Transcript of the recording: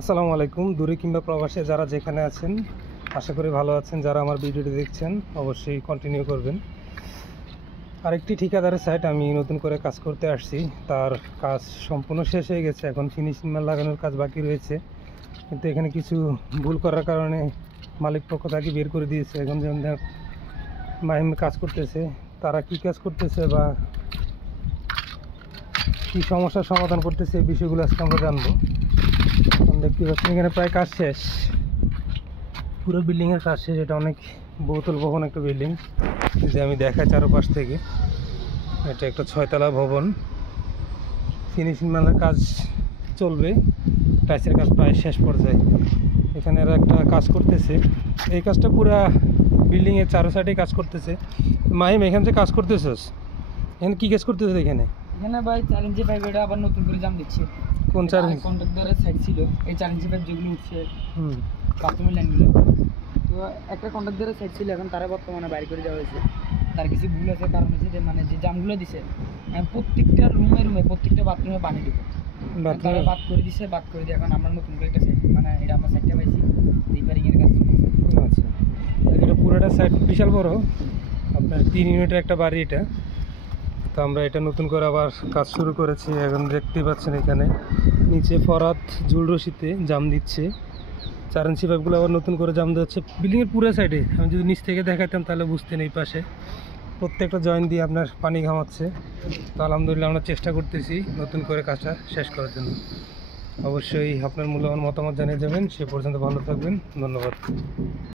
আসসালামু আলাইকুম। দূরে কিংবা প্রবাসে যারা যেখানে আছেন, আশা করি ভালো আছেন। যারা আমার ভিডিওটি দেখছেন অবশ্যই কন্টিনিউ করবেন। আরেকটি ঠিকাদারের সাইট আমি নতুন করে কাজ করতে আসছি। তার কাজ সম্পূর্ণ শেষ হয়ে গেছে, এখন ফিনিশিং মাল লাগানোর কাজ বাকি রয়েছে। কিন্তু এখানে কিছু ভুল করার কারণে মালিক পক্ষ তাকে বের করে দিয়েছে। এখন যেমন মাহিম কাজ করতেছে, তারা কি কাজ করতেছে বা কী সমস্যার সমাধান করতেছে এই বিষয়গুলো আজকে আমরা জানবো। এখন দেখতে পাচ্ছেন এখানে প্রায় কাজ শেষ, পুরো বিল্ডিংয়ের কাজ শেষ। এটা অনেক বহুতল ভবন একটা বিল্ডিং, যে আমি দেখাই চারপাশ থেকে। এটা একটা 6তলা ভবন। ফিনিশিং মালের কাজ চলবে, টাইসের কাজ প্রায় শেষ পর্যায়ে। এখানে এরা একটা কাজ করতেছে, এই কাজটা পুরা বিল্ডিংয়ের চারো সাইডে কাজ করতেছে। মাহিম, এখানে যে কাজ করতেছিস, এখানে কী কাজ করতেছিস? এখানে এখানে ভাই 4 ইঞ্চি পাইপ, এটা আবার নতুন করে জাম দিচ্ছি। কোন 4 ইঞ্চি? কন্ট্রাক্টরের সাইড ছিল এই 4 ইঞ্চি পাইপ যেগুলো উঠছে বাথরুমের লাইনগুলো, তো একটা কন্ট্রাক্টরের সাইড ছিল, এখন তারা বর্তমানে বাইরে করে দেওয়া হয়েছে। তার কিছু ভুল আছে, কারণ হচ্ছে যে মানে যে জামগুলো দিছে প্রত্যেকটা রুমে প্রত্যেকটা বাথরুমে পানি দিব, তারা বাদ করে দিছে। বাদ করে দিয়ে এখন আমরা নতুন করে একটা সাইড, মানে এটা আমরা সাইডটা পাইছি, রিপেয়ারিংয়ের কাজ চলছে। আচ্ছা, এটা পুরোটা সাইড বিশাল বড়, আপনার 3 ইউনিটের একটা বাড়ি এটা। তো আমরা এটা নতুন করে আবার কাজ শুরু করেছি। এখন দেখতেই পাচ্ছেন এখানে নিচে ফরাত ঝুল রশিতে জাম দিচ্ছে। 4 ইঞ্চি পাইপগুলো আবার নতুন করে জাম দেওয়া হচ্ছে বিল্ডিংয়ের পুরো সাইডে। আমি যদি নিচ থেকে দেখাতাম তাহলে বুঝতেন, এই পাশে প্রত্যেকটা জয়েন্ট দিয়ে আপনার পানি ঘামাচ্ছে। তো আলহামদুলিল্লাহ আমরা চেষ্টা করতেছি নতুন করে কাজটা শেষ করার জন্য। অবশ্যই আপনার মূল্যবান মতামত জানিয়ে যাবেন। সে পর্যন্ত ভালো থাকবেন, ধন্যবাদ।